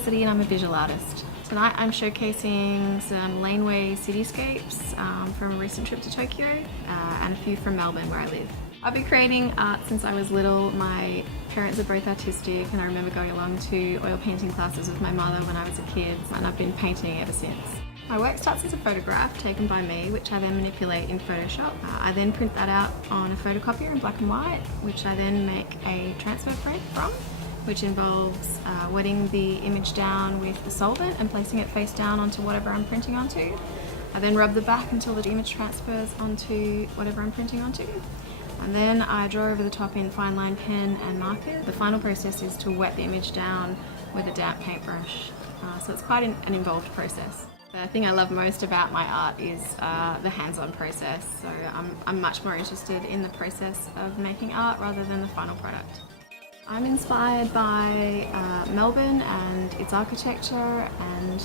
Felicity and I'm a visual artist. Tonight I'm showcasing some laneway cityscapes from a recent trip to Tokyo and a few from Melbourne where I live. I've been creating art since I was little. My parents are both artistic and I remember going along to oil painting classes with my mother when I was a kid, and I've been painting ever since. My work starts as a photograph taken by me, which I then manipulate in Photoshop. I then print that out on a photocopier in black and white, which I then make a transfer print from, which involves wetting the image down with the solvent and placing it face down onto whatever I'm printing onto. I then rub the back until the image transfers onto whatever I'm printing onto. And then I draw over the top in fine line pen and marker. The final process is to wet the image down with a damp paintbrush. So it's quite an involved process. The thing I love most about my art is the hands-on process. So I'm much more interested in the process of making art rather than the final product. I'm inspired by Melbourne and its architecture, and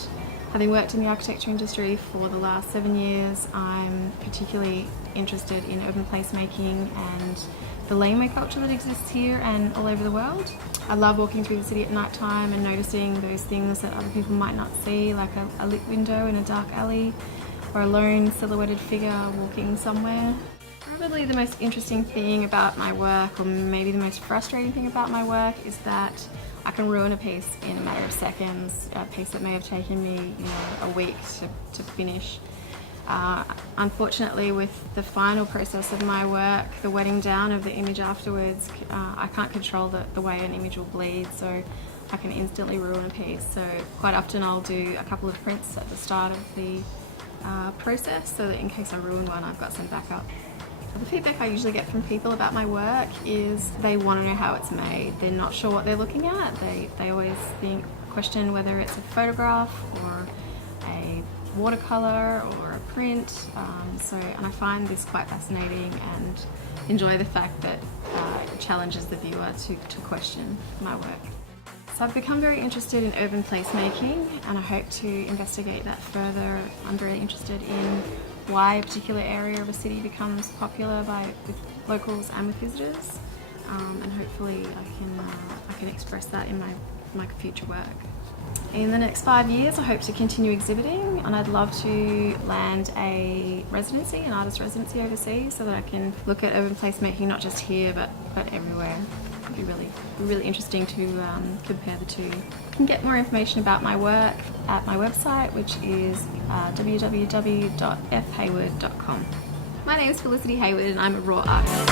having worked in the architecture industry for the last 7 years, I'm particularly interested in urban placemaking and the laneway culture that exists here and all over the world. I love walking through the city at night time and noticing those things that other people might not see, like a lit window in a dark alley or a lone silhouetted figure walking somewhere. Probably the most interesting thing about my work, or maybe the most frustrating thing about my work, is that I can ruin a piece in a matter of seconds, a piece that may have taken me a week to finish. Unfortunately, with the final process of my work, the wetting down of the image afterwards, I can't control the way an image will bleed, so I can instantly ruin a piece. So quite often I'll do a couple of prints at the start of the process, so that in case I ruin one, I've got some backup. The feedback I usually get from people about my work is they want to know how it's made. They're not sure what they're looking at. They always question whether it's a photograph or a watercolour or a print. And I find this quite fascinating and enjoy the fact that it challenges the viewer to question my work. So I've become very interested in urban placemaking, and I hope to investigate that further. I'm very interested in why a particular area of a city becomes popular with locals and with visitors, and hopefully I can express that in my future work. In the next 5 years I hope to continue exhibiting, and I'd love to land an artist residency overseas, so that I can look at urban placemaking not just here but everywhere. It'd be really interesting to compare the two. You can get more information about my work at my website, which is www.fhayward.com. My name is Felicity Hayward and I'm a raw artist.